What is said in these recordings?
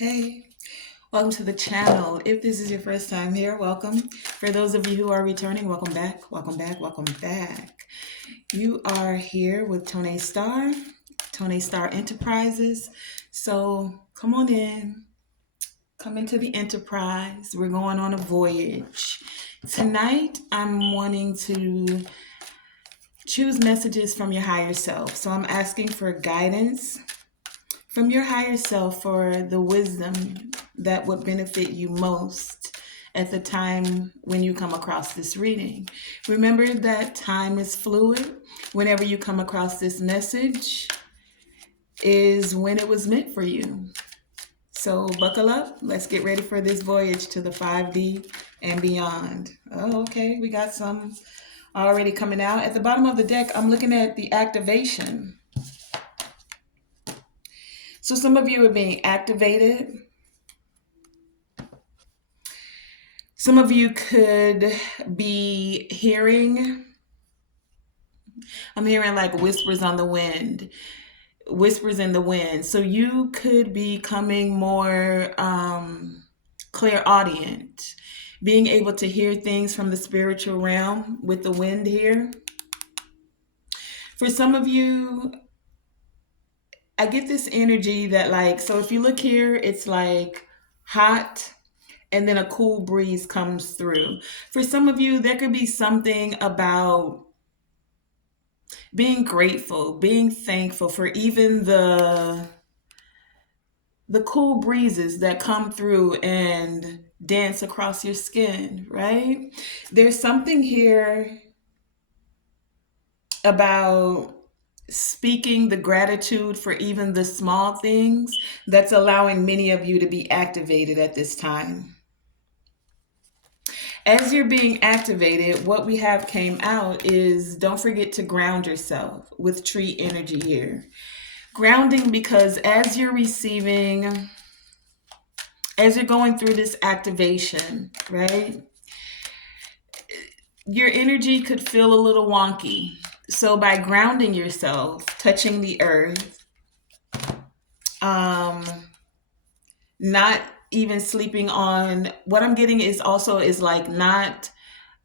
Hey, welcome to the channel. If this is your first time here, welcome. For those of you who are returning, welcome back, welcome back, welcome back. You are here with Tonae Star, Tonae Star Enterprises. So come on in, come into the enterprise. We're going on a voyage. Tonight, I'm wanting to choose messages from your higher self. So I'm asking for guidance from your higher self for the wisdom that would benefit you most at the time when you come across this reading. Remember that time is fluid. Whenever you come across this message is when it was meant for you. So buckle up. Let's get ready for this voyage to the 5D and beyond. Oh, okay. We got some already coming out. At the bottom of the deck, I'm looking at the activation. So some of you are being activated. Some of you could be hearing, I'm hearing like whispers on the wind, whispers in the wind. So you could be becoming more clairaudient, being able to hear things from the spiritual realm with the wind here. For some of you, I get this energy that like, so if you look here, it's like hot and then a cool breeze comes through. For some of you, there could be something about being grateful, being thankful for even the cool breezes that come through and dance across your skin, right? There's something here about speaking the gratitude for even the small things that's allowing many of you to be activated at this time. As you're being activated, what we have came out is don't forget to ground yourself with tree energy here. Grounding because as you're receiving, as you're going through this activation, right? Your energy could feel a little wonky. So by grounding yourself, touching the earth, not even sleeping on, what I'm getting is also is like not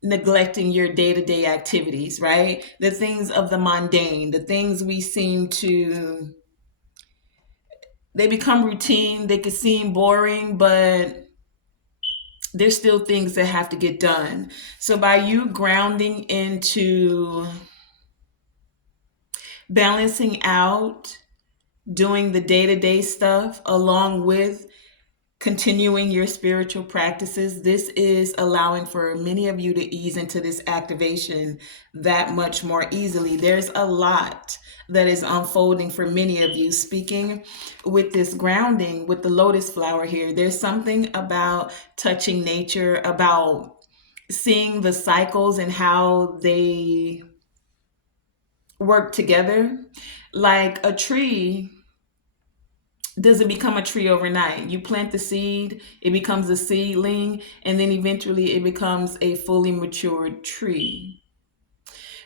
neglecting your day-to-day activities, right? The things of the mundane, the things we seem to, they become routine, they could seem boring, but there's still things that have to get done. So by you grounding into balancing out, doing the day-to-day stuff along with continuing your spiritual practices, this is allowing for many of you to ease into this activation that much more easily. There's a lot that is unfolding for many of you. Speaking with this grounding with the lotus flower here, there's something about touching nature, about seeing the cycles and how they work together. Like a tree doesn't become a tree overnight. You plant the seed, it becomes a seedling, and then eventually it becomes a fully matured tree.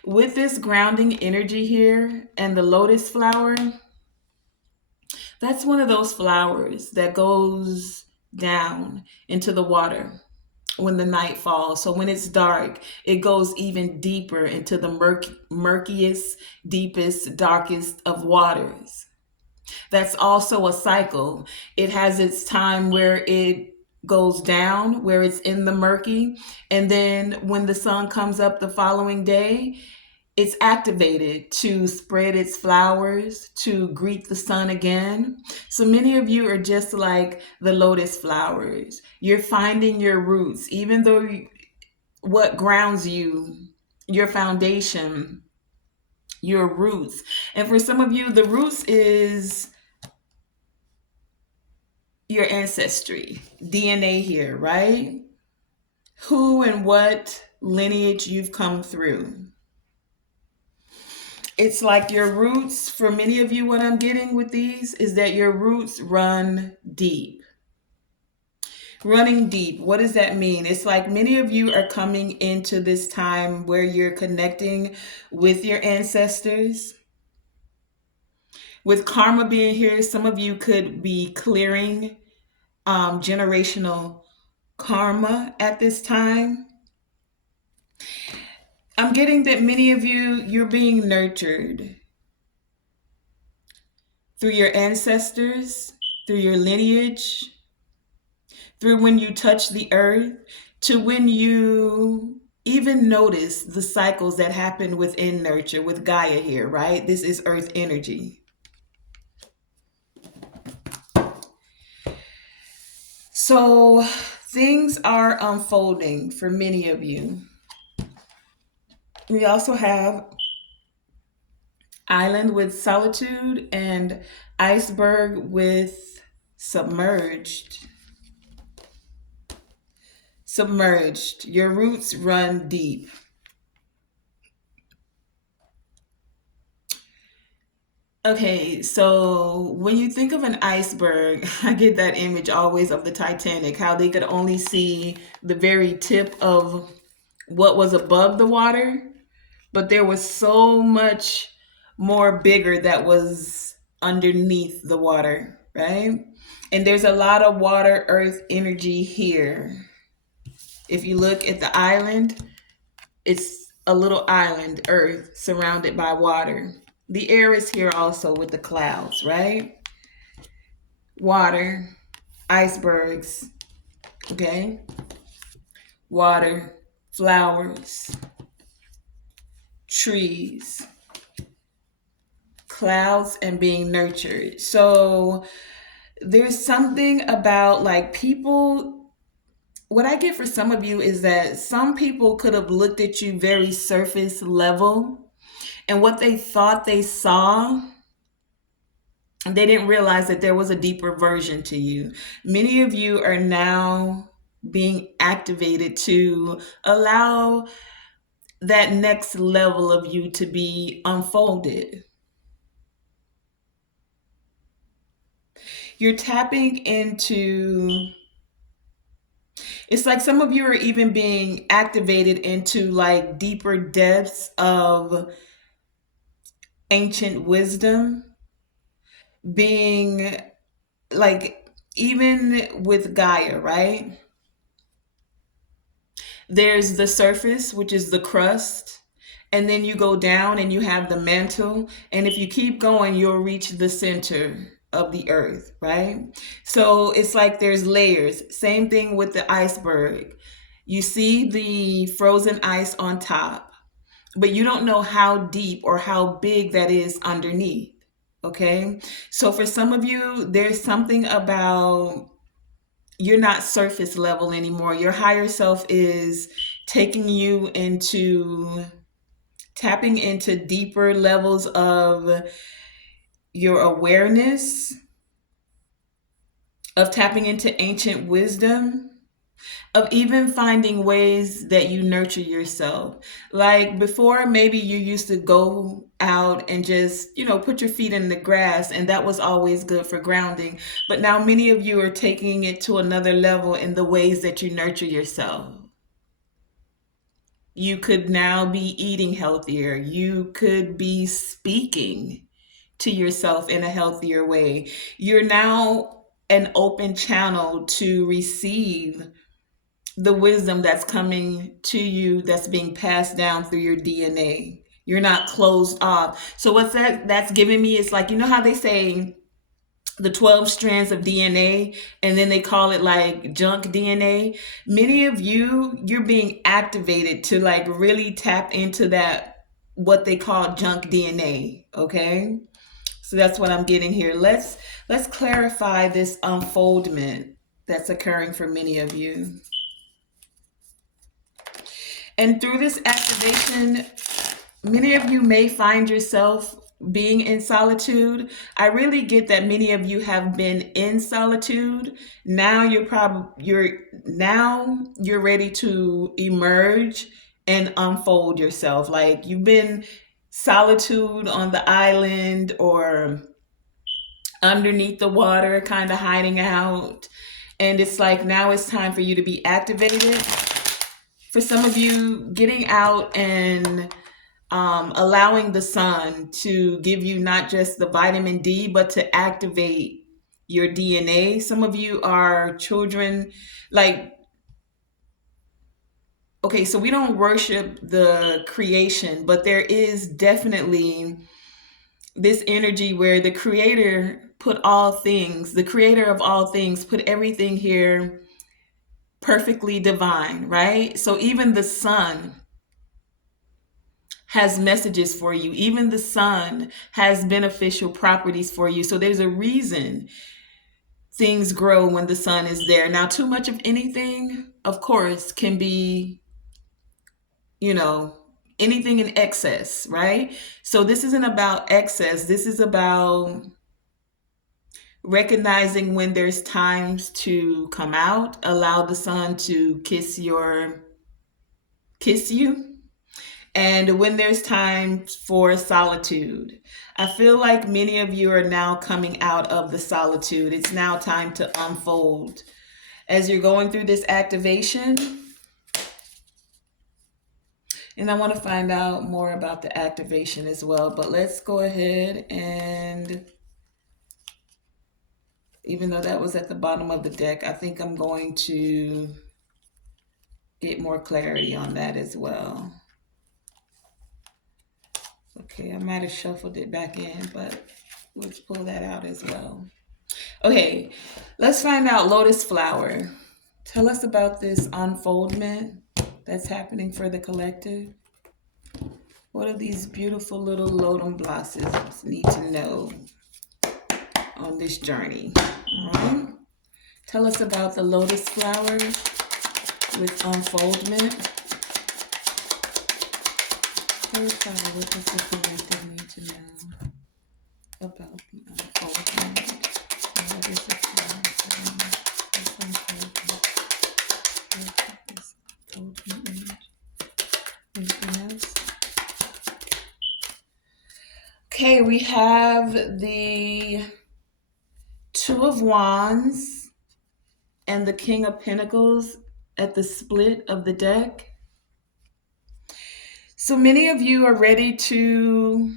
With this grounding energy here and the lotus flower, that's one of those flowers that goes down into the water when the night falls. So when it's dark, it goes even deeper into the murkiest, deepest, darkest of waters. That's also a cycle. It has its time where it goes down, where it's in the murky. And then when the sun comes up the following day, it's activated to spread its flowers, to greet the sun again. So many of you are just like the lotus flowers. You're finding your roots, even though what grounds you, your foundation, your roots. And for some of you, the roots is your ancestry, DNA here, right? Who and what lineage you've come through. It's like your roots, for many of you, what I'm getting with these is that your roots run deep. Running deep, what does that mean? It's like many of you are coming into this time where you're connecting with your ancestors. With karma being here, some of you could be clearing generational karma at this time. I'm getting that many of you, you're being nurtured through your ancestors, through your lineage, through when you touch the earth, to when you even notice the cycles that happen within nurture with Gaia here, right? This is earth energy. So things are unfolding for many of you. We also have island with solitude and iceberg with submerged. Submerged. Your roots run deep. Okay, so when you think of an iceberg, I get that image always of the Titanic, how they could only see the very tip of what was above the water, but there was so much more bigger that was underneath the water, right? And there's a lot of water earth energy here. If you look at the island, it's a little island, earth, surrounded by water. The air is here also with the clouds, right? Water, icebergs, okay? Water, flowers, trees, clouds, and being nurtured. So there's something about like people. What I get for some of you is that some people could have looked at you very surface level, and what they thought they saw, they didn't realize that there was a deeper version to you. Many of you are now being activated to allow that next level of you to be unfolded. You're tapping into, it's like some of you are even being activated into like deeper depths of ancient wisdom, being like, even with Gaia, right? There's the surface, which is the crust, and then you go down and you have the mantle. And if you keep going, you'll reach the center of the earth, right? So it's like there's layers. Same thing with the iceberg. You see the frozen ice on top, but you don't know how deep or how big that is underneath. Okay. So for some of you, there's something about you're not surface level anymore. Your higher self is taking you into tapping into deeper levels of your awareness, of tapping into ancient wisdom, of even finding ways that you nurture yourself. Like before, maybe you used to go out and just, put your feet in the grass, and that was always good for grounding. But now many of you are taking it to another level in the ways that you nurture yourself. You could now be eating healthier. You could be speaking to yourself in a healthier way. You're now an open channel to receive the wisdom that's coming to you, that's being passed down through your DNA. You're not closed off. So what's that's giving me is like, how they say the 12 strands of DNA, and then they call it like junk DNA. Many of you, you're being activated to like really tap into that, what they call junk DNA. Okay. So that's what I'm getting here. Let's clarify this unfoldment that's occurring for many of you. And through this activation, many of you may find yourself being in solitude. I really get that many of you have been in solitude. Now you're ready to emerge and unfold yourself. Like you've been solitude on the island or underneath the water, kind of hiding out. And it's like now it's time for you to be activated. For some of you, getting out and allowing the sun to give you not just the vitamin D, but to activate your DNA. Some of you are children, like, okay, so we don't worship the creation, but there is definitely this energy where the creator put all things, the creator of all things, put everything here perfectly divine, right? So even the sun has messages for you. Even the sun has beneficial properties for you. So there's a reason things grow when the sun is there. Now, too much of anything, of course, can be, you know, anything in excess, right? So this isn't about excess. This is about recognizing when there's times to come out, allow the sun to kiss you, and when there's time for solitude. I feel like many of you are now coming out of the solitude. It's now time to unfold. As you're going through this activation, and I want to find out more about the activation as well, but let's go ahead and, even though that was at the bottom of the deck, I think I'm going to get more clarity on that as well. Okay, I might have shuffled it back in, but let's pull that out as well. Okay, let's find out Lotus Flower. Tell us about this unfoldment that's happening for the collective. What do these beautiful little lotus blossoms need to know on this journey? All right. Tell us about the lotus flower with unfoldment. Clarify what does the collective need to know about the unfoldment. What is the flower? This unfoldment. This unfoldment. Anything else? Okay, we have the Two of Wands and the King of Pentacles at the split of the deck. So many of you are ready to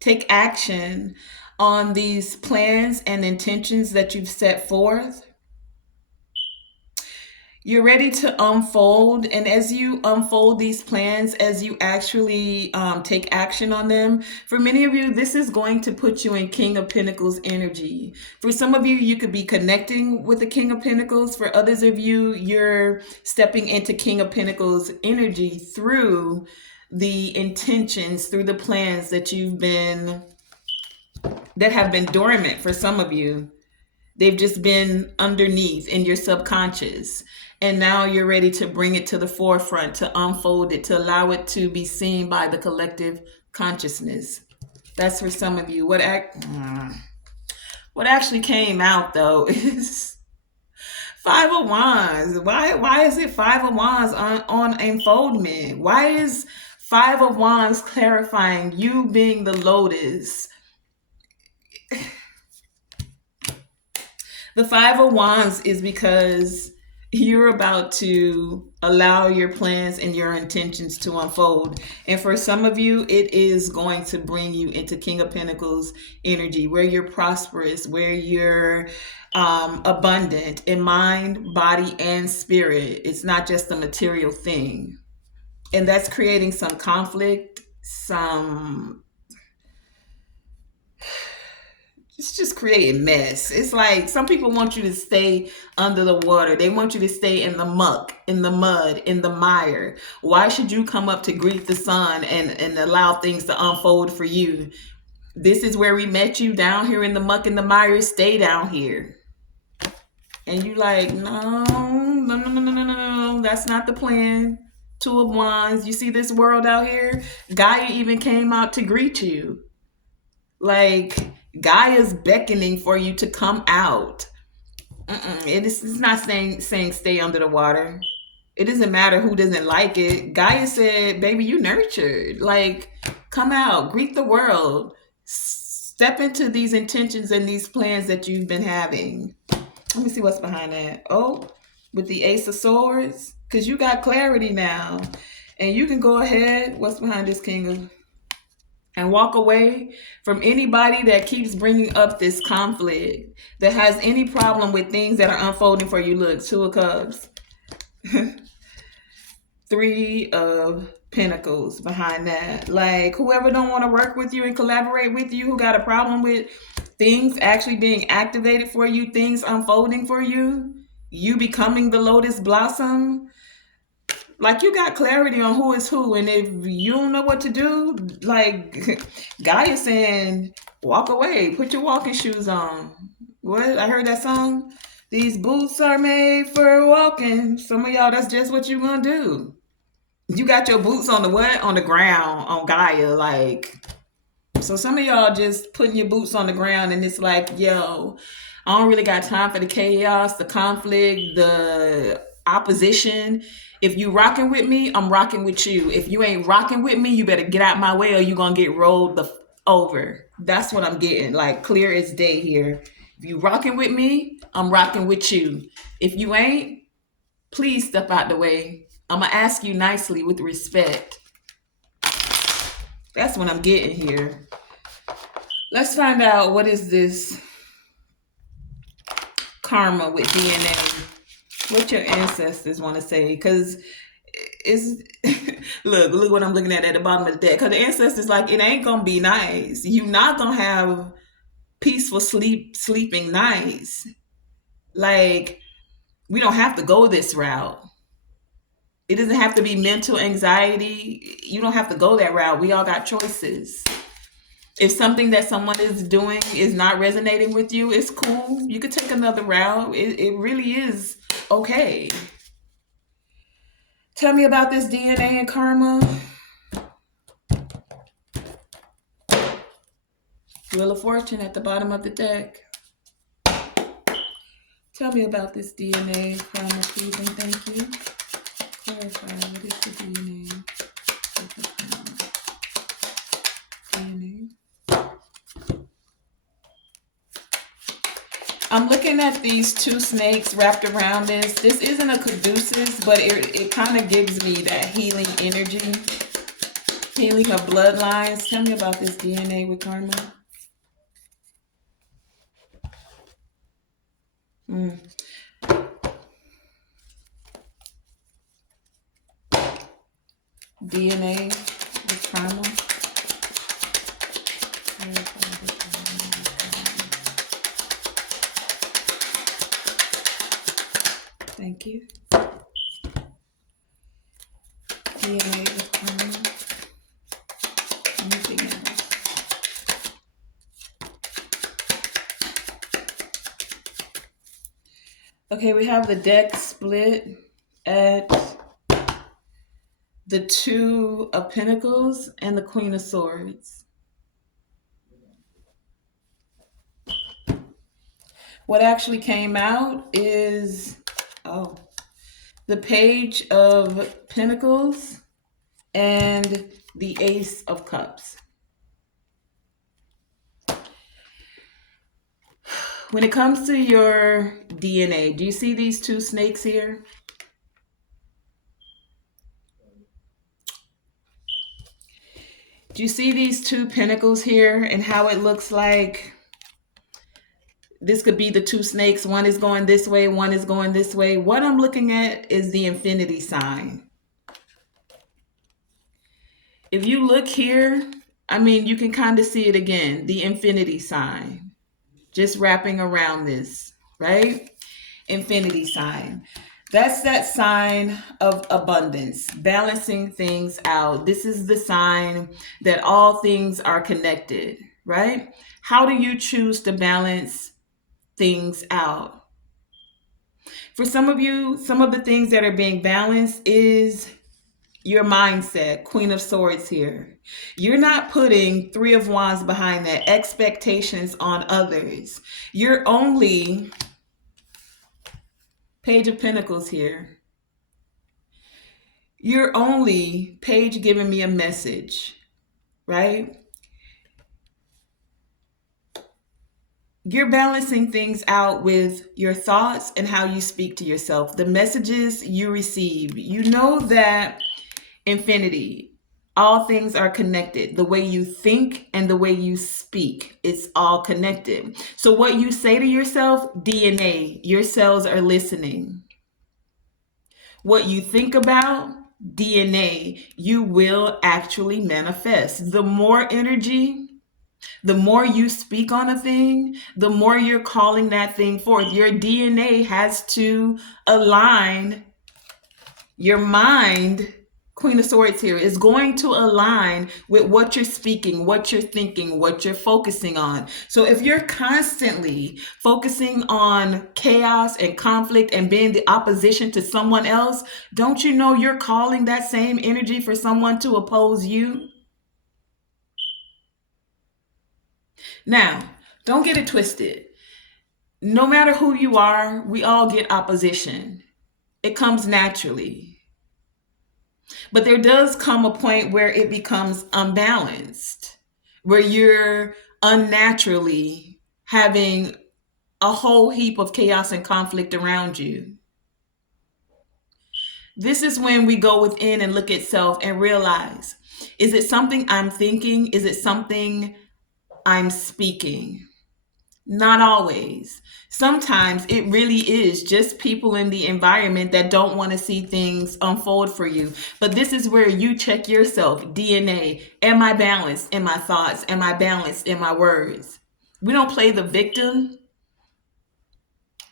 take action on these plans and intentions that you've set forth. You're ready to unfold, and as you unfold these plans, as you actually take action on them, for many of you, this is going to put you in King of Pentacles energy. For some of you, you could be connecting with the King of Pentacles. For others of you, you're stepping into King of Pentacles energy through the intentions, through the plans that have been dormant for some of you. They've just been underneath in your subconscious. And now you're ready to bring it to the forefront, to unfold it, to allow it to be seen by the collective consciousness. That's for some of you. What actually came out, though, is Five of Wands. Why is it Five of Wands on unfoldment? Why is Five of Wands clarifying you being the lotus? The Five of Wands is because you're about to allow your plans and your intentions to unfold. And for some of you, it is going to bring you into King of Pentacles energy, where you're prosperous, where you're abundant in mind, body, and spirit. It's not just a material thing. And that's creating some conflict, it's just creating mess. It's like some people want you to stay under the water. They want you to stay in the muck, in the mud, in the mire. Why should you come up to greet the sun and allow things to unfold for you? This is where we met you, down here in the muck and the mire. Stay down here. And you like, no, that's not the plan. Two of Wands. You see this world out here? Gaia even came out to greet you. Like, Gaia's beckoning for you to come out. It's not saying stay under the water. It doesn't matter who doesn't like it. Gaia said, baby, you nurtured. Like, come out, greet the world. Step into these intentions and these plans that you've been having. Let me see what's behind that. Oh, with the Ace of Swords, because you got clarity now. And you can go ahead. What's behind this King of... and walk away from anybody that keeps bringing up this conflict, that has any problem with things that are unfolding for you. Look, Two of Cups, Three of Pentacles behind that. Like, whoever don't want to work with you and collaborate with you, who got a problem with things actually being activated for you, things unfolding for you, you becoming the lotus blossom, like, you got clarity on who is who. And if you don't know what to do, like, Guy is saying, walk away, put your walking shoes on. What? I heard that song. These boots are made for walking. Some of y'all, that's just what you gonna do. You got your boots on the what? On the ground, on Gaia. Like, so some of y'all just putting your boots on the ground, and it's like, yo, I don't really got time for the chaos, the conflict, the opposition. If you rocking with me, I'm rocking with you. If you ain't rocking with me, you better get out my way, or you gonna get rolled over. That's what I'm getting, like, clear as day here. If you rocking with me, I'm rocking with you. If you ain't, please step out the way. I'm gonna ask you nicely with respect. That's what I'm getting here. Let's find out, what is this karma with DNA? What your ancestors want to say? Because it's look what I'm looking at the bottom of the deck. Because the ancestors, like, it ain't gonna be nice. You're not gonna have peaceful sleeping nights. Like, we don't have to go this route. It doesn't have to be mental anxiety. You don't have to go that route. We all got choices. If something that someone is doing is not resonating with you, it's cool. You could take another route. It really is okay. Tell me about this DNA and karma. Wheel of Fortune at the bottom of the deck. Tell me about this DNA, karma, please, and thank you. Clarify, what is the DNA? DNA. I'm looking at these two snakes wrapped around this. This isn't a caduceus, but it kind of gives me that healing energy. Healing of bloodlines. Tell me about this DNA with karma. DNA with karma. Thank you. DNA with karma. Anything else? Okay, we have the deck split at the Two of Pentacles and the Queen of Swords. What actually came out is, the Page of Pentacles and the Ace of Cups. When it comes to your DNA, do you see these two snakes here? Do you see these two pentacles here and how it looks like this could be the two snakes? One is going this way, one is going this way. What I'm looking at is the infinity sign. If you look here, I mean, you can kind of see it again, the infinity sign. Just wrapping around this, right? Infinity sign. That's that sign of abundance, balancing things out. This is the sign that all things are connected, right? How do you choose to balance things out? For some of you, some of the things that are being balanced is your mindset. Queen of Swords here. You're not putting Three of Wands behind that, expectations on others. You're only Page of Pentacles here. You're only Page giving me a message, right? You're balancing things out with your thoughts and how you speak to yourself, the messages you receive. You know that infinity, All things are connected. The way you think and the way you speak, it's all connected. So what you say to yourself, DNA, your cells are listening. What you think about, DNA, you will actually manifest. The more energy, the more you speak on a thing, the more you're calling that thing forth. Your DNA has to align. Your mind, Queen of Swords here, is going to align with what you're speaking, what you're thinking, what you're focusing on. So if you're constantly focusing on chaos and conflict and being the opposition to someone else, don't you know you're calling that same energy for someone to oppose you? Now, don't get it twisted. No matter who you are, we all get opposition. It comes naturally. But there does come a point where it becomes unbalanced, where you're unnaturally having a whole heap of chaos and conflict around you. This is when we go within and look at self and realize, is it something I'm thinking? Is it something I'm speaking? Not always. Sometimes it really is just people in the environment that don't want to see things unfold for you. But this is where you check yourself, DNA. Am I balanced in my thoughts? Am I balanced in my words? We don't play the victim,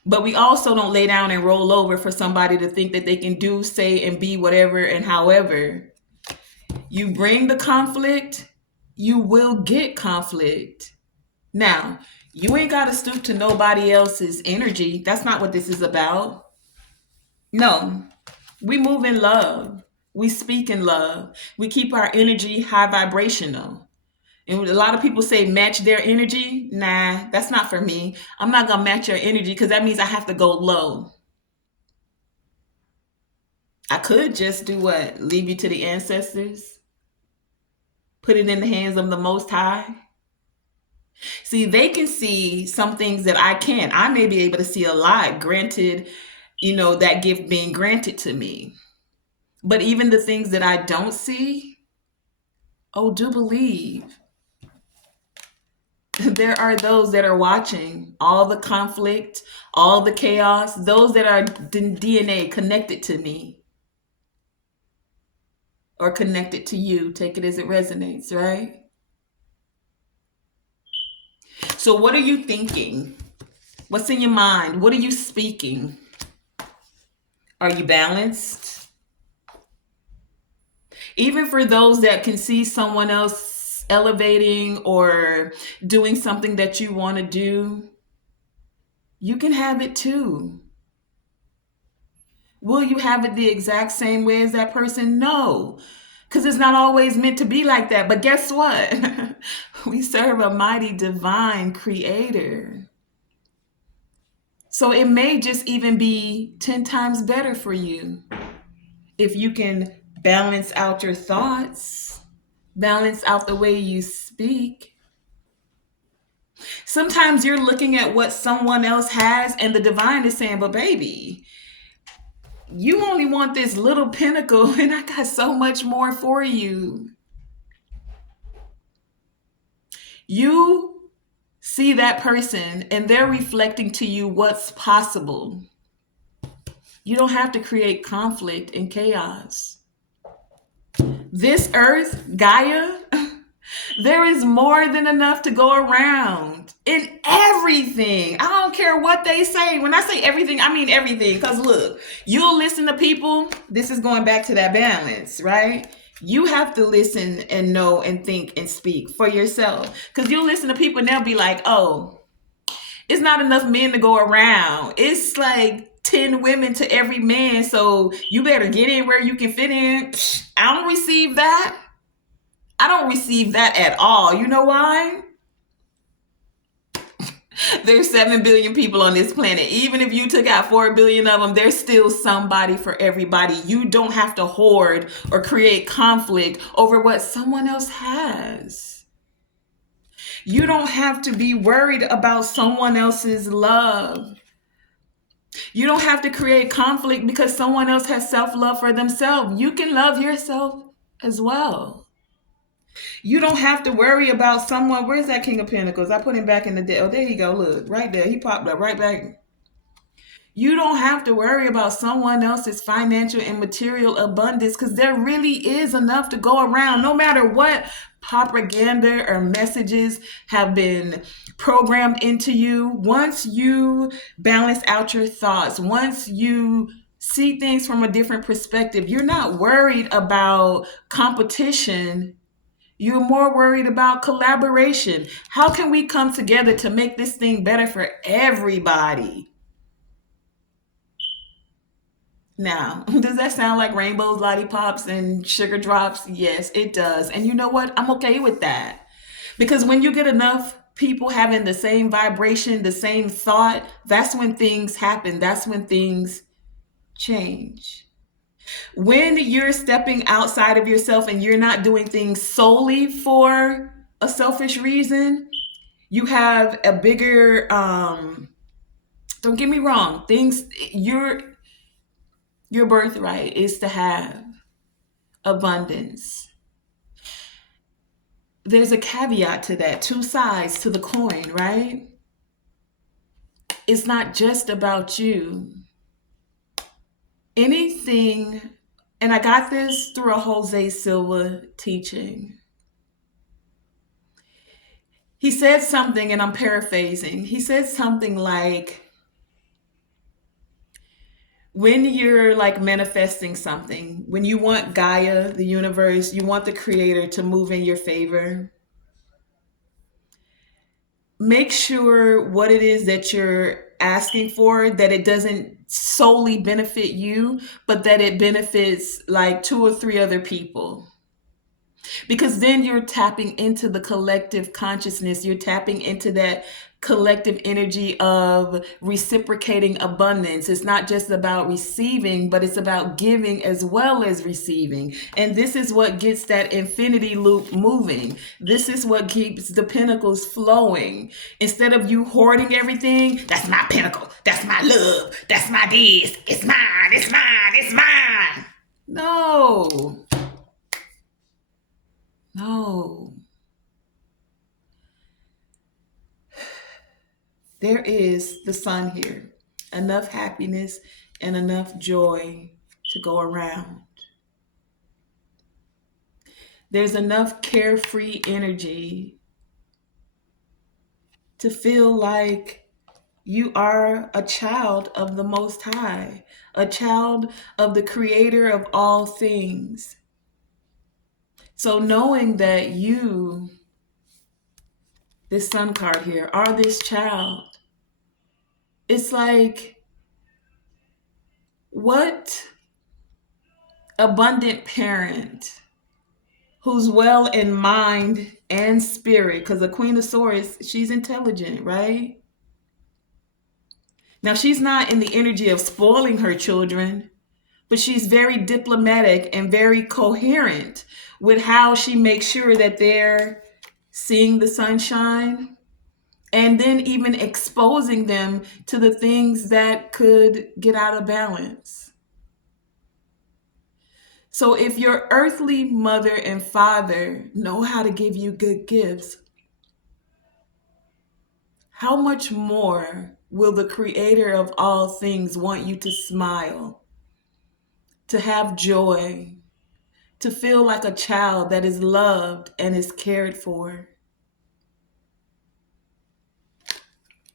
but we also don't lay down and roll over for somebody to think that they can do, say, and be whatever and however. You bring the conflict, you will get conflict. Now, you ain't got to stoop to nobody else's energy. That's not what this is about. No, we move in love. We speak in love. We keep our energy high vibrational. And a lot of people say match their energy. Nah, that's not for me. I'm not going to match your energy because that means I have to go low. I could just do what? Leave you to the ancestors? Put it in the hands of the Most High? See, they can see some things that I can't. I may be able to see a lot, granted, that gift being granted to me. But even the things that I don't see, oh, do believe. There are those that are watching all the conflict, all the chaos, those that are DNA connected to me or connected to you. Take it as it resonates, right? So what are you thinking? What's in your mind? What are you speaking? Are you balanced? Even for those that can see someone else elevating or doing something that you want to do, you can have it too. Will you have it the exact same way as that person? No, because it's not always meant to be like that. But guess what? We serve a mighty divine creator. So it may just even be 10 times better for you if you can balance out your thoughts, balance out the way you speak. Sometimes you're looking at what someone else has and the divine is saying, but baby, you only want this little pinnacle and I got so much more for you. You see that person and they're reflecting to you what's possible. You don't have to create conflict and chaos. This earth, Gaia, there is more than enough to go around in everything. I don't care what they say. When I say everything, I mean everything. Because look, you'll listen to people. This is going back to that balance, right? You have to listen and know and think and speak for yourself. Because you'll listen to people and they'll be like, oh, it's not enough men to go around. It's like 10 women to every man. So you better get in where you can fit in. I don't receive that. I don't receive that at all. You know why? There's 7 billion people on this planet. Even if you took out 4 billion of them, there's still somebody for everybody. You don't have to hoard or create conflict over what someone else has. You don't have to be worried about someone else's love. You don't have to create conflict because someone else has self-love for themselves. You can love yourself as well. You don't have to worry about someone. Where's that King of Pentacles? I put him back in the deck. Oh, there you go. Look, right there. He popped up right back. You don't have to worry about someone else's financial and material abundance because there really is enough to go around, no matter what propaganda or messages have been programmed into you. Once you balance out your thoughts, once you see things from a different perspective, you're not worried about competition. You're more worried about collaboration. How can we come together to make this thing better for everybody? Now, does that sound like rainbows, lollipops, and sugar drops? Yes, it does. And you know what? I'm okay with that. Because when you get enough people having the same vibration, the same thought, that's when things happen. That's when things change. When you're stepping outside of yourself and you're not doing things solely for a selfish reason, you have a bigger, don't get me wrong, things, your birthright is to have abundance. There's a caveat to that, two sides to the coin, right? It's not just about you. Anything, and I got this through a Jose Silva teaching. He said something, and I'm paraphrasing. He said something like, when you're like manifesting something, when you want Gaia, the universe, you want the creator to move in your favor, make sure what it is that you're asking for, that it doesn't solely benefit you, but that it benefits like two or three other people. Because then you're tapping into the collective consciousness. You're tapping into that collective energy of reciprocating abundance. It's not just about receiving, but it's about giving as well as receiving. And this is what gets that infinity loop moving. This is what keeps the pentacles flowing. Instead of you hoarding everything, that's my pentacle, that's my love, that's my this, it's mine, it's mine, it's mine. No. No. There is the sun here. Enough happiness and enough joy to go around. There's enough carefree energy to feel like you are a child of the Most High, a child of the Creator of all things. So knowing that you, this sun card here, are this child, it's like, what abundant parent who's well in mind and spirit, because the Queen of Swords, she's intelligent, right? Now, she's not in the energy of spoiling her children, but she's very diplomatic and very coherent with how she makes sure that they're seeing the sunshine and then even exposing them to the things that could get out of balance. So if your earthly mother and father know how to give you good gifts, how much more will the creator of all things want you to smile, to have joy, to feel like a child that is loved and is cared for?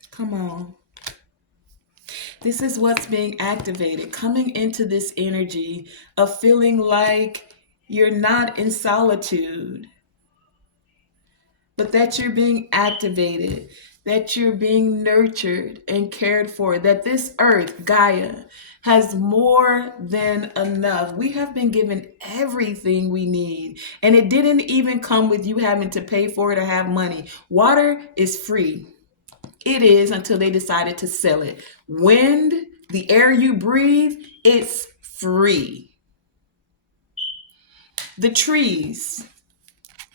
Come on. This is what's being activated, coming into this energy of feeling like you're not in solitude, but that you're being activated, that you're being nurtured and cared for, that this earth, Gaia, has more than enough. We have been given everything we need, and it didn't even come with you having to pay for it or have money. Water is free. It is until they decided to sell it. Wind, the air you breathe, it's free. The trees,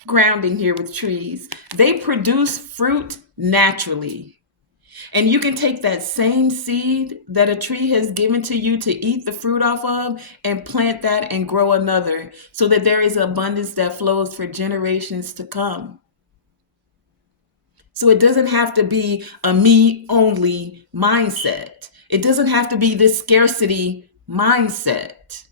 grounding here with trees, they produce fruit naturally. And you can take that same seed that a tree has given to you to eat the fruit off of and plant that and grow another so that there is abundance that flows for generations to come. So it doesn't have to be a me only mindset. It doesn't have to be this scarcity mindset.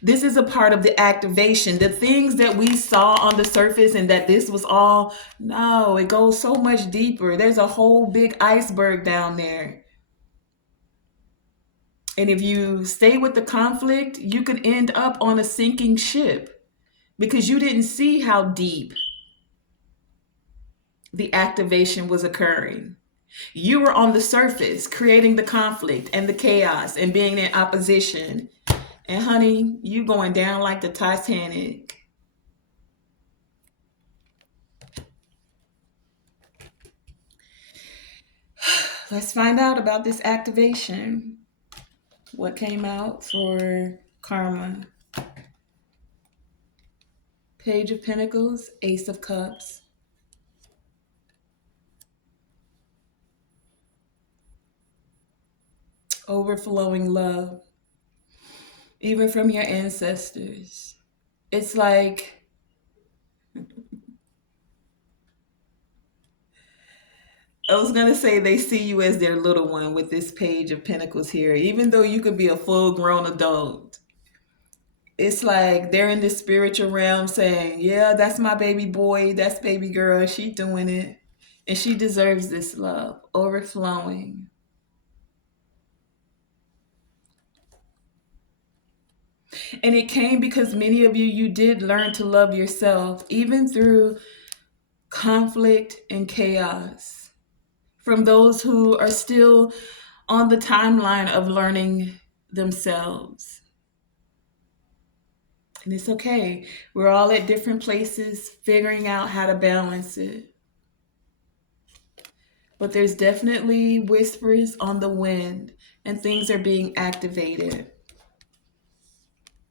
This is a part of the activation. The things that we saw on the surface and that this was all, no, it goes so much deeper. There's a whole big iceberg down there. And if you stay with the conflict, you could end up on a sinking ship because you didn't see how deep the activation was occurring. You were on the surface creating the conflict and the chaos and being in opposition. And honey, you going down like the Titanic. Let's find out about this activation. What came out for karma? Page of Pentacles, Ace of Cups. Overflowing love, even from your ancestors. It's like I was going to say they see you as their little one with this Page of Pentacles here, even though you could be a full-grown adult. It's like they're in the spiritual realm saying, yeah, that's my baby boy, that's baby girl, she doing it. And she deserves this love, overflowing. And it came because many of you did learn to love yourself, even through conflict and chaos. From those who are still on the timeline of learning themselves. And it's okay. We're all at different places, figuring out how to balance it. But there's definitely whispers on the wind, and things are being activated.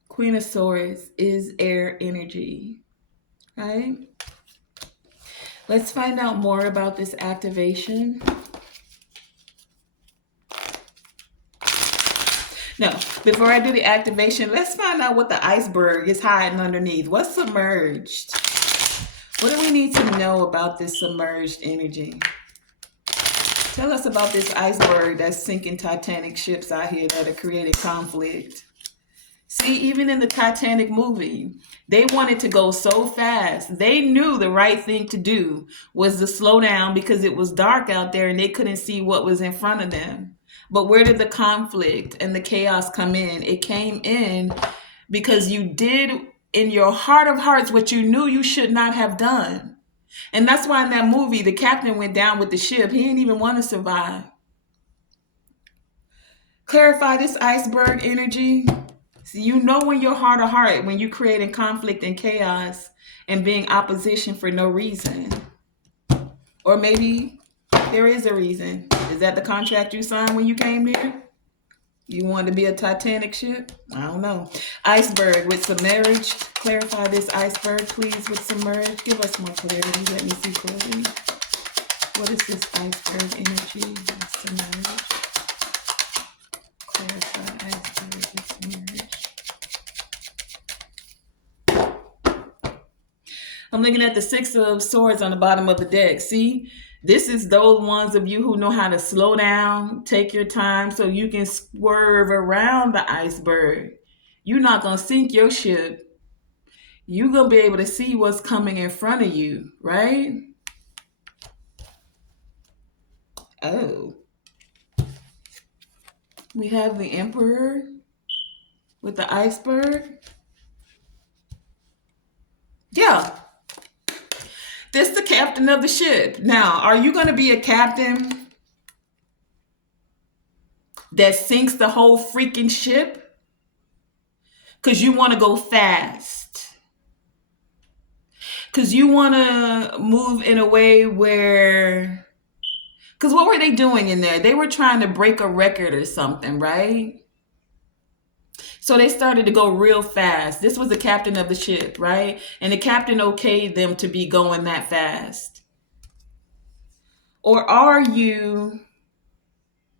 Queen of Swords is air energy, right? Let's find out more about this activation. No, before I do the activation, let's find out what the iceberg is hiding underneath. What's submerged? What do we need to know about this submerged energy? Tell us about this iceberg that's sinking Titanic ships out here that are creating conflict. See, even in the Titanic movie, they wanted to go so fast. They knew the right thing to do was to slow down because it was dark out there and they couldn't see what was in front of them. But where did the conflict and the chaos come in? It came in because you did in your heart of hearts what you knew you should not have done. And that's why in that movie, the captain went down with the ship. He didn't even want to survive. Clarify this iceberg energy. So you know in your heart of heart when you're creating conflict and chaos and being opposition for no reason. Or maybe there is a reason. Is that the contract you signed when you came here? You wanted to be a Titanic ship? I don't know. Iceberg with submerged. Clarify this iceberg, please, with submerged. Give us more clarity. Let me see clearly. What is this iceberg energy? Submerged. Clarify iceberg with submerged. I'm looking at the Six of Swords on the bottom of the deck. See? This is those ones of you who know how to slow down, take your time so you can swerve around the iceberg. You're not going to sink your ship. You're going to be able to see what's coming in front of you, right? Oh. We have the Emperor with the iceberg. Yeah. This is the captain of the ship. Now, are you going to be a captain that sinks the whole freaking ship? Because you want to go fast. Because you want to move in a way where... Because what were they doing in there? They were trying to break a record or something, right? So they started to go real fast. This was the captain of the ship, right? And the captain okayed them to be going that fast. Or are you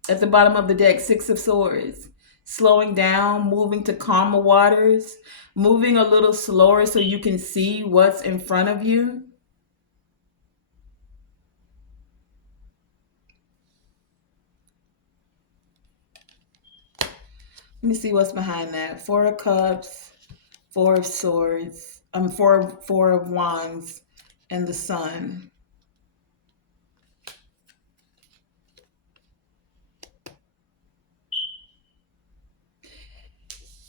at the bottom of the deck, Six of Swords, slowing down, moving to calmer waters, moving a little slower so you can see what's in front of you? Let me see what's behind that. Four of Cups, Four of Swords, four of Wands, and the Sun.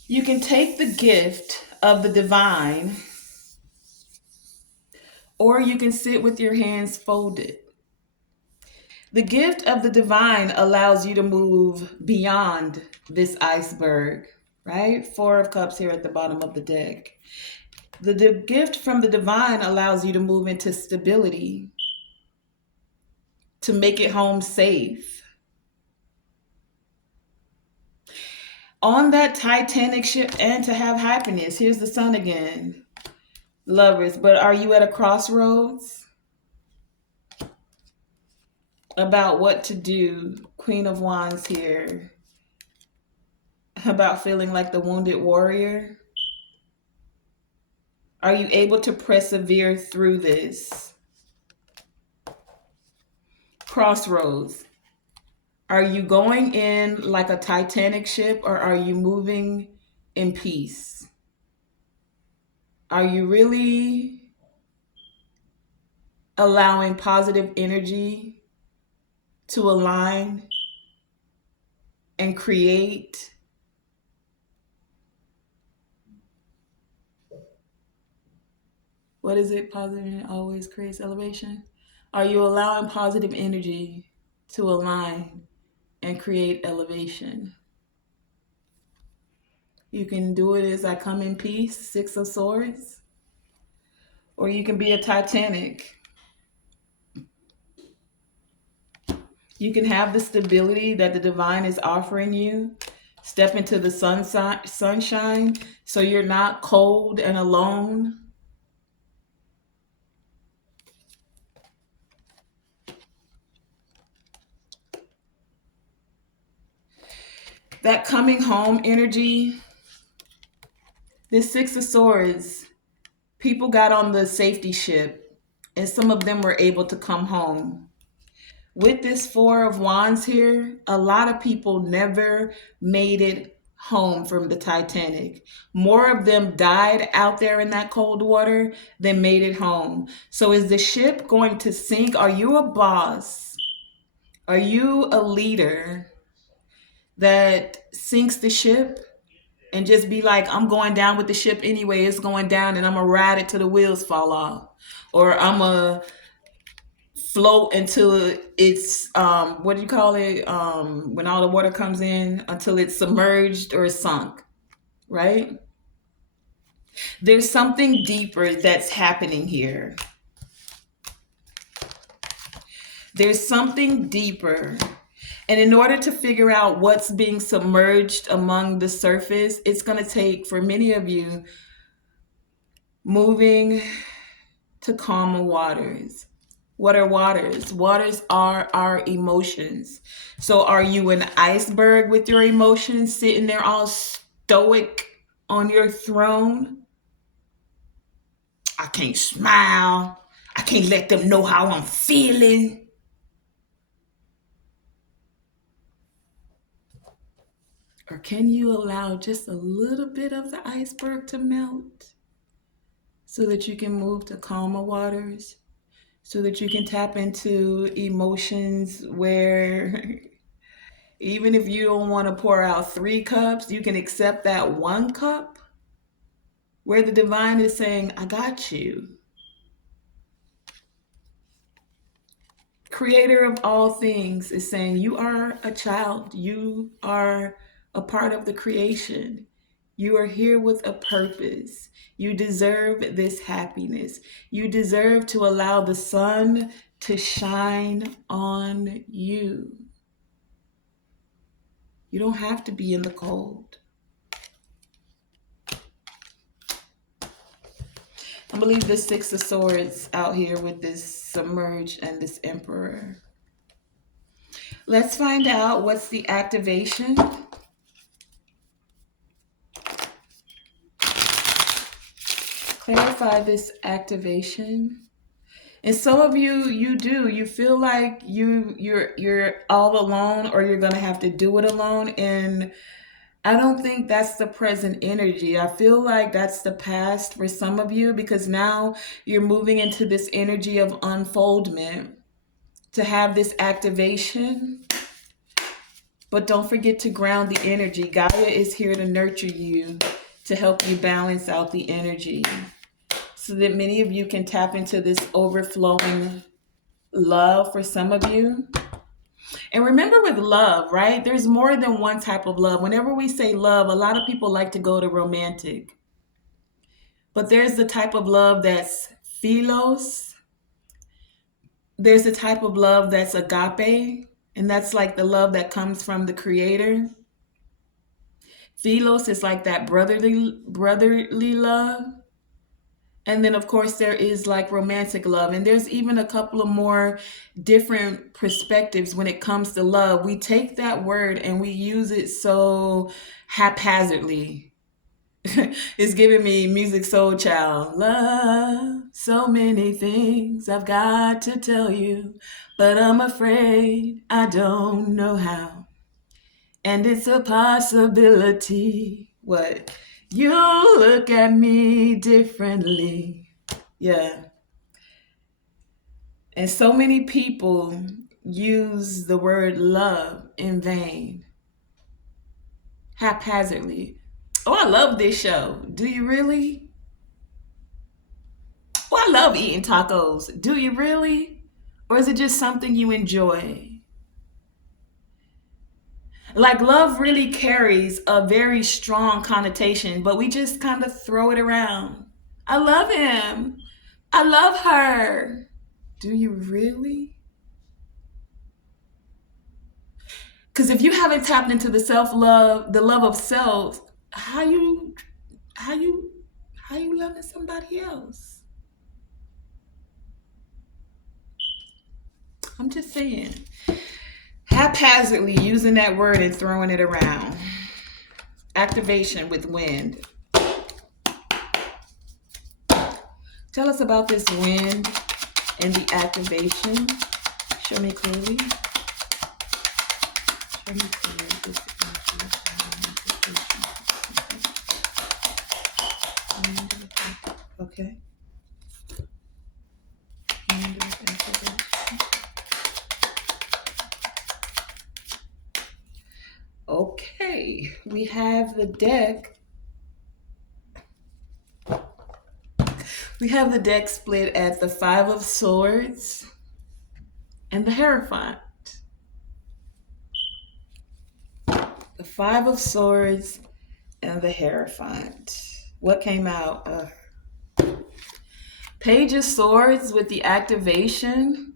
You can take the gift of the divine, or you can sit with your hands folded. The gift of the divine allows you to move beyond this iceberg, right? Four of Cups here at the bottom of the deck. The gift from the divine allows you to move into stability, to make it home safe. On that Titanic ship, and to have happiness. Here's the Sun again. Lovers, but are you at a crossroads about what to do? Queen of Wands here. About feeling like the wounded warrior. Are you able to persevere through this? Crossroads. Are you going in like a Titanic ship, or are you moving in peace? Are you really allowing positive energy to align and create? What is it? Positive energy always creates elevation. Are you allowing positive energy to align and create elevation? You can do it as I come in peace, Six of Swords, or you can be a Titanic. You can have the stability that the divine is offering you. Step into the sunshine so you're not cold and alone. That coming home energy, this Six of Swords, people got on the safety ship and some of them were able to come home. With this Four of Wands here, a lot of people never made it home from the Titanic. More of them died out there in that cold water than made it home. So is the ship going to sink? Are you a boss? Are you a leader that sinks the ship and just be like, I'm going down with the ship anyway, it's going down, and I'm gonna ride it till the wheels fall off? Or I'm gonna float until it's what do you call it, when all the water comes in, until it's submerged or sunk, right? There's something deeper that's happening here. There's something deeper. And in order to figure out what's being submerged among the surface, it's going to take, for many of you, moving to calmer waters. What are waters? Waters are our emotions. So are you an iceberg with your emotions, sitting there all stoic on your throne? I can't smile. I can't let them know how I'm feeling. Or can you allow just a little bit of the iceberg to melt so that you can move to calmer waters, so that you can tap into emotions where even if you don't want to pour out 3 cups, you can accept that 1 cup where the divine is saying, I got you. Creator of all things is saying, you are a child. You are a part of the creation. You are here with a purpose. You deserve this happiness. You deserve to allow the sun to shine on you. You don't have to be in the cold. I believe the Six of Swords out here with this submerged and this Emperor. Let's find out what's the activation. Clarify this activation. And some of you, you feel like you're all alone, or you're gonna have to do it alone. And I don't think that's the present energy. I feel like that's the past for some of you, because now you're moving into this energy of unfoldment to have this activation. But don't forget to ground the energy. Gaia is here to nurture you, to help you balance out the energy, so that many of you can tap into this overflowing love for some of you. And remember, with love, right? There's more than one type of love. Whenever we say love, a lot of people like to go to romantic. But there's the type of love that's philos. There's the type of love that's agape. And that's like the love that comes from the creator. Philos is like that brotherly love. And then, of course, there is like romantic love. And there's even a couple of more different perspectives when it comes to love. We take that word and we use it so haphazardly. It's giving me Music Soul Child. Love, so many things I've got to tell you, but I'm afraid I don't know how. And it's a possibility. What? You'll look at me differently. Yeah. And so many people use the word love in vain, haphazardly. Oh, I love this show. Do you really? Oh, I love eating tacos. Do you really? Or is it just something you enjoy? Like, love really carries a very strong connotation, but we just kind of throw it around. I love him. I love her. Do you really? Because if you haven't tapped into the self-love, the love of self, how you how you loving somebody else? I'm just saying. Haphazardly using that word and throwing it around. Activation with wind. Tell us about this wind and the activation. Show me clearly. Show me clearly this activation. Okay. Okay, we have the deck. We have the deck split at the Five of Swords and the Hierophant. The Five of Swords and the Hierophant. What came out? Page of Swords with the activation.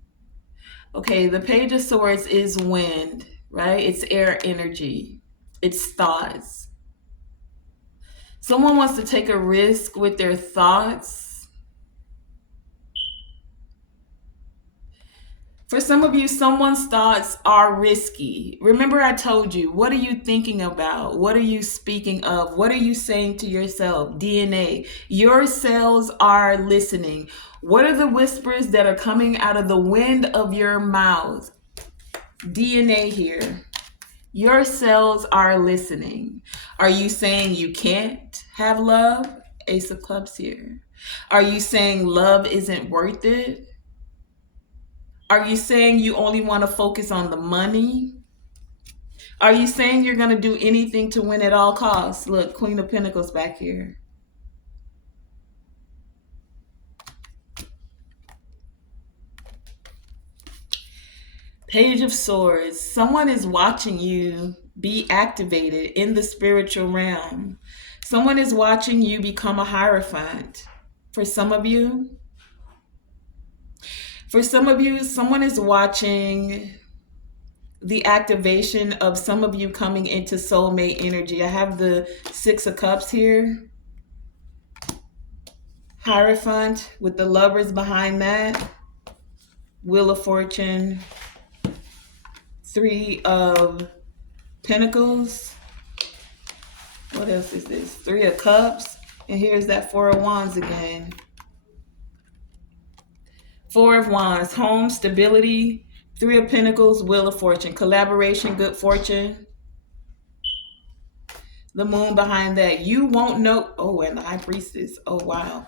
Okay, the Page of Swords is wind, right? It's air energy. It's thoughts. Someone wants to take a risk with their thoughts. For some of you, someone's thoughts are risky. Remember, I told you, what are you thinking about? What are you speaking of? What are you saying to yourself? DNA. Your cells are listening. What are the whispers that are coming out of the wind of your mouth? DNA here. Your cells are listening. Are you saying you can't have love? Ace of Clubs here. Are you saying love isn't worth it? Are you saying you only want to focus on the money? Are you saying you're going to do anything to win at all costs? Look, Queen of Pentacles back here. Page of Swords. Someone is watching you be activated in the spiritual realm. Someone is watching you become a Hierophant. For some of you, someone is watching the activation of some of you coming into soulmate energy. I have the Six of Cups here. Hierophant with the Lovers behind that. Wheel of Fortune. Three of Pentacles. What else is this? Three of Cups. And here's that Four of Wands again. Four of Wands, home, stability. Three of Pentacles, Wheel of Fortune, collaboration, good fortune. The Moon behind that. You won't know. Oh, and the High Priestess. Oh, wow.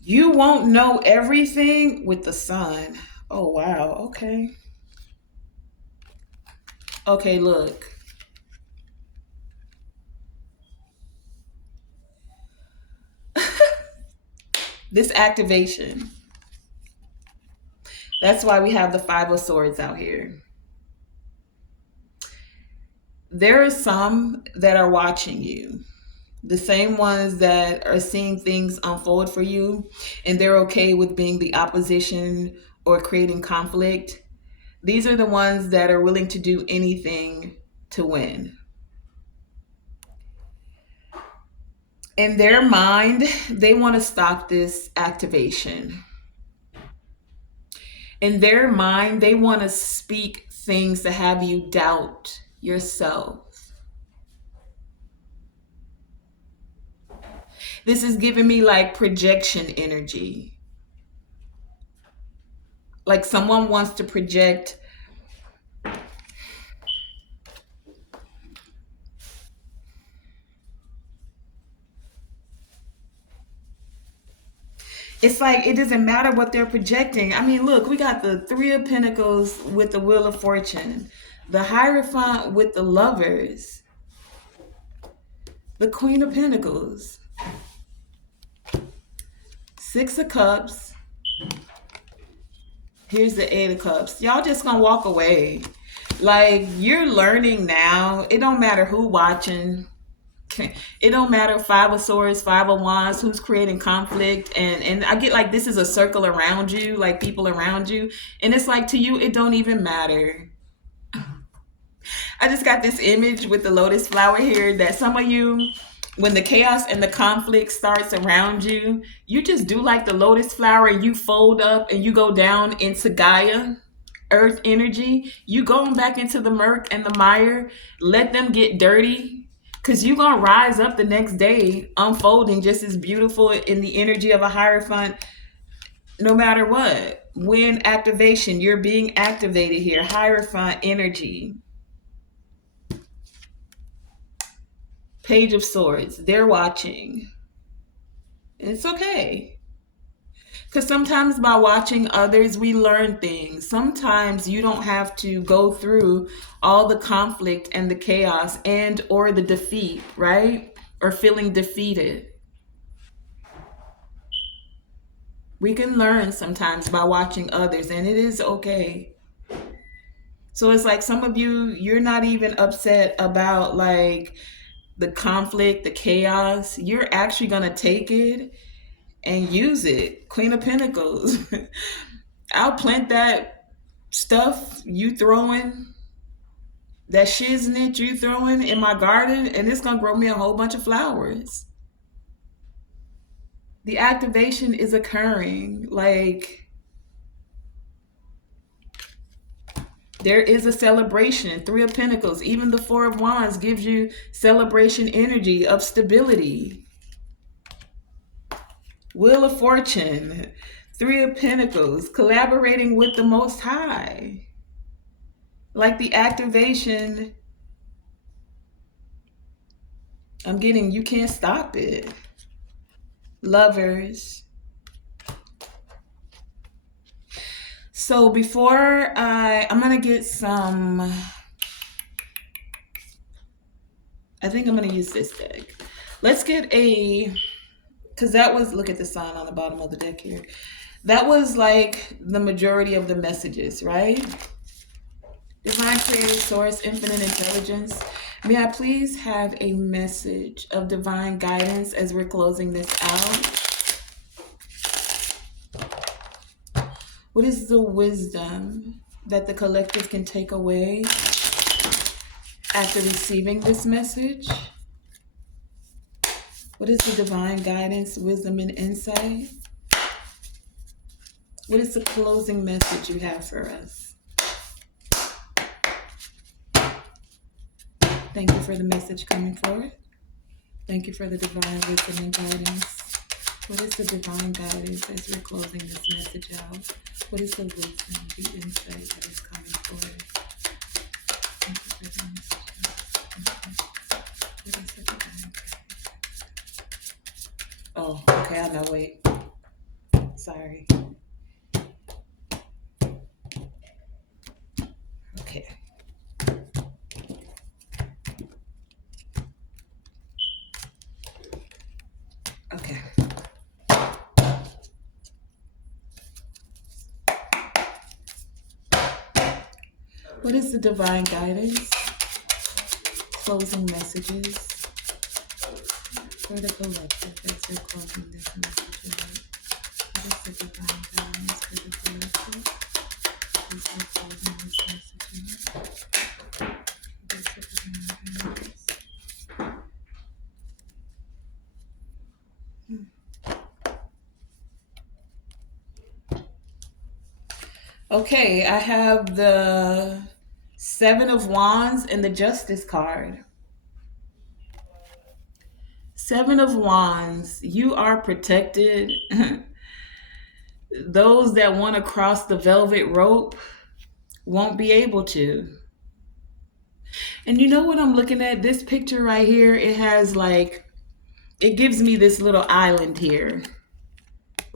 You won't know everything with the Sun. Oh, wow. Okay. Okay, look. This activation. That's why we have the Five of Swords out here. There are some that are watching you. The same ones that are seeing things unfold for you, and they're okay with being the opposition or creating conflict. These are the ones that are willing to do anything to win. In their mind, they want to stop this activation. In their mind, they want to speak things to have you doubt yourself. This is giving me like projection energy. Like someone wants to project it's like it doesn't matter what they're projecting. I mean, look, we got the Three of Pentacles with the Wheel of Fortune, the Hierophant with the Lovers, the Queen of Pentacles, Six of Cups. Here's the Eight of Cups. Y'all just gonna walk away. Like, you're learning now. It don't matter who watching. It don't matter. Five of Swords, Five of Wands, who's creating conflict. And I get like this is a circle around you, like people around you. And it's like to you, it don't even matter. I just got this image with the lotus flower here that some of you, when the chaos and the conflict starts around you, you just do like the lotus flower and you fold up and you go down into Gaia, earth energy. You going back into the murk and the mire, let them get dirty, because you're going to rise up the next day unfolding just as beautiful in the energy of a Hierophant, no matter what. When activation, you're being activated here. Hierophant energy. Page of Swords. They're watching. It's okay. Because sometimes by watching others, we learn things. Sometimes you don't have to go through all the conflict and the chaos and or the defeat, right? Or feeling defeated. We can learn sometimes by watching others, and it is okay. So it's like some of you, you're not even upset about like the conflict, the chaos. You're actually going to take it and use it. Queen of Pentacles. I'll plant that stuff you throwing, that shiznit you throwing in my garden, and it's going to grow me a whole bunch of flowers. The activation is occurring. Like, there is a celebration. Three of Pentacles, even the Four of Wands gives you celebration energy of stability. Wheel of Fortune, Three of Pentacles, collaborating with the Most High. Like the activation, I'm getting, you can't stop it. Lovers. So before I'm going to get some, I think I'm going to use this deck. Let's get a, because that was, look at the sign on the bottom of the deck here. That was like the majority of the messages, right? Divine Creator Source, Infinite Intelligence. May I please have a message of divine guidance as we're closing this out? What is the wisdom that the collective can take away after receiving this message? What is the divine guidance, wisdom, and insight? What is the closing message you have for us? Thank you for the message coming forward. Thank you for the divine wisdom and guidance. What is the divine guidance as we're closing this message out? What is the wisdom, the insight that is coming forward? Thank you for the message. What is the divine guidance? Oh, okay, I know, wait. Sorry. Okay. Okay. What is the divine guidance? Closing messages for the collective as we're closing this message out. What is the divine guidance for the collective as we're closing this message out? What is the divine guidance? Okay, I have the Seven of Wands and the Justice card. Seven of Wands, you are protected. Those that want to cross the velvet rope won't be able to. And you know what I'm looking at? This picture right here, it has like, it gives me this little island here,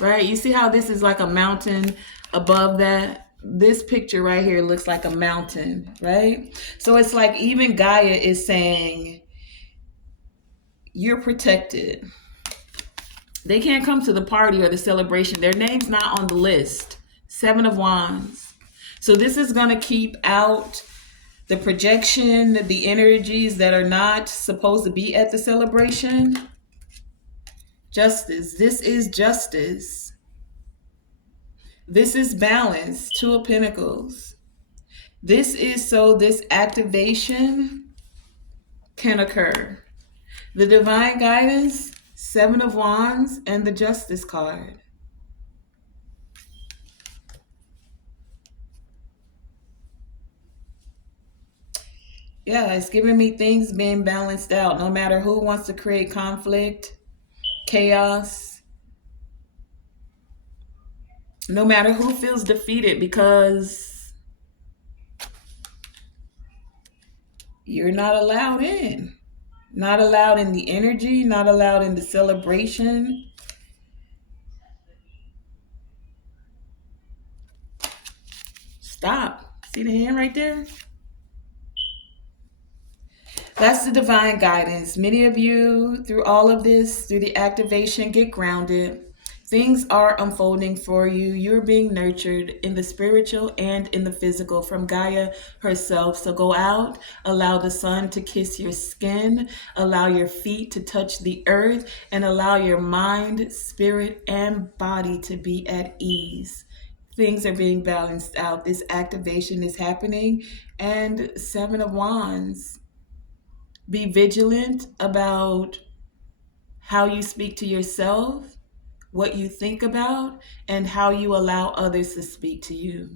right? You see how this is like a mountain above that? This picture right here looks like a mountain, right? So it's like even Gaia is saying, you're protected. They can't come to the party or the celebration. Their name's not on the list. Seven of Wands. So this is going to keep out the projection, the energies that are not supposed to be at the celebration. Justice. This is justice. This is balance. Two of Pentacles. This is so this activation can occur. The divine guidance, Seven of Wands, and the Justice card. Yeah, it's giving me things being balanced out. No matter who wants to create conflict, chaos, no matter who feels defeated because you're not allowed in. Not allowed in the energy, not allowed in the celebration. Stop. See the hand right there? That's the divine guidance. Many of you, through all of this, through the activation, get grounded. Things are unfolding for you. You're being nurtured in the spiritual and in the physical from Gaia herself. So go out, allow the sun to kiss your skin, allow your feet to touch the earth, and allow your mind, spirit, and body to be at ease. Things are being balanced out. This activation is happening. And Seven of Wands. Be vigilant about how you speak to yourself, what you think about, and how you allow others to speak to you.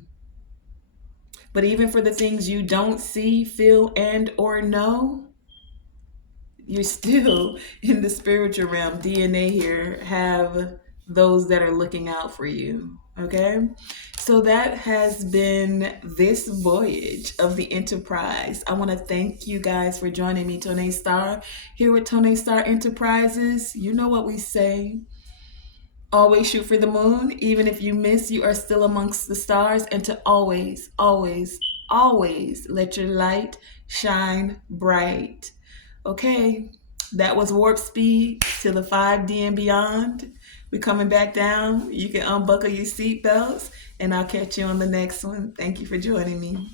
But even for the things you don't see, feel, and or know, you're still in the spiritual realm. DNA here have those that are looking out for you. Okay? So that has been this voyage of the Enterprise. I want to thank you guys for joining me, Tonae Star, here with Tonae Star Enterprises. You know what we say. Always shoot for the moon. Even if you miss, you are still amongst the stars. And to always, always, always let your light shine bright. Okay, that was Warp Speed to the 5D and beyond. We're coming back down. You can unbuckle your seatbelts, and I'll catch you on the next one. Thank you for joining me.